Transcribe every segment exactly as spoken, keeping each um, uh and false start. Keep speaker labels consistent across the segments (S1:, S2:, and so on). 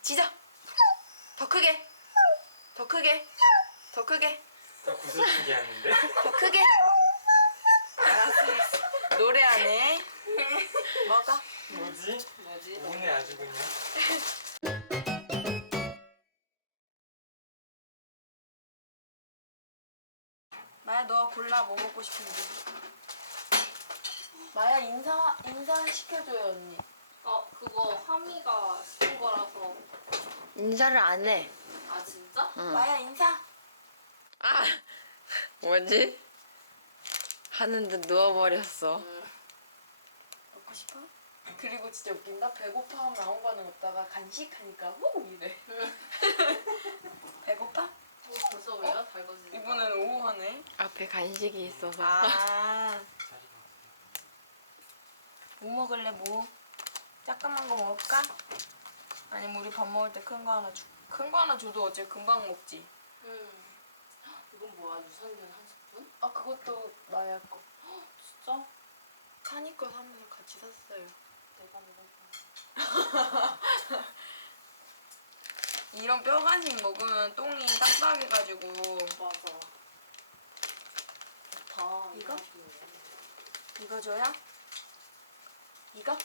S1: 짖어. 더 크게. 더 크게. 더 크게.
S2: 나 구슬치기 하는데?
S1: 더 크게. 알았어, 알았어. 노래하네. 먹어.
S2: 뭐지?
S1: 뭐지?
S2: 오네 아주 그냥.
S1: 마야, 너 골라. 뭐 먹고 싶은지. 마야, 인사 인사 시켜줘요, 언니.
S3: 어, 그거 하미가 시킨 거라서.
S4: 인사를 안 해.
S3: 아, 진짜?
S4: 응.
S1: 마야, 인사.
S4: 아, 뭐지? 하는데 누워버렸어.
S3: 응.
S1: 먹고 싶어? 그리고 진짜 웃긴다. 배고파 하면 아무 반응 없다가 간식하니까 호 이래. 배고파?
S3: 어, 벌써 왜요? 달궈지니까.
S1: 이번엔 오후 하네.
S4: 앞에 간식이 있어서.
S1: 아,
S2: 자리가
S1: 뭐 먹을래? 뭐? 작가만 거 먹을까? 아니면 우리 밥 먹을 때 큰 거 하나 줘. 큰 거 하나 줘도 어차피 금방 먹지.
S3: 응. 헉, 이건 뭐야? 유산균 한 스푼?
S1: 아, 그것도 마야 거.
S3: 헉, 진짜?
S1: 찬이 거 사면서 같이 샀어요.
S3: 내가 먹어봐.
S1: 이런 뼈 간식 먹으면 똥이 딱딱해가지고.
S3: 맞아. 좋다.
S1: 이거?
S3: 맛있네.
S1: 이거 줘야? 이거?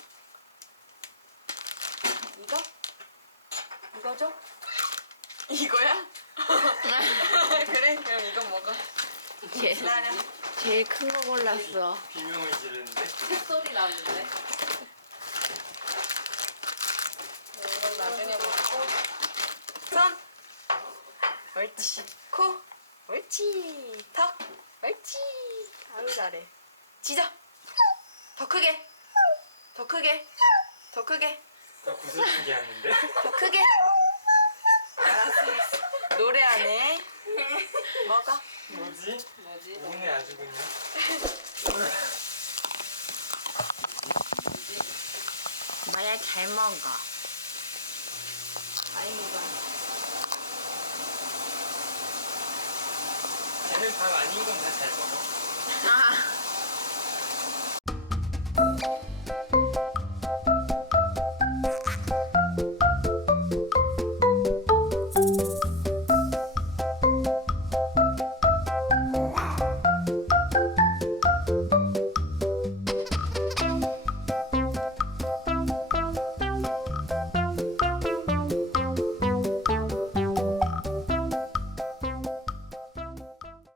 S1: 이거? 이거 줘? 이거야? 그래? 그럼 이거 먹어.
S4: 제,
S1: 기다려.
S4: 제일 큰 거 골랐어.
S2: 비명을 지르는데?
S3: 새소리 나는데?
S1: 이건 나중에 먹고. 손! 옳지. 코! 옳지. 턱! 옳지. 아유, 잘해. 짖어! 더 크게! 더 크게! 더 크게!
S2: 나 구슬치기 하는데?
S1: 더 크게! 알았어, 알았어. 노래하네. 먹어.
S2: 뭐지?
S3: 뭐지?
S2: 오네 아주 그냥.
S4: 마야 잘 먹어.
S1: 다행이다.
S2: 쟤는 밥 아닌 건 다 잘 먹어.
S4: 아,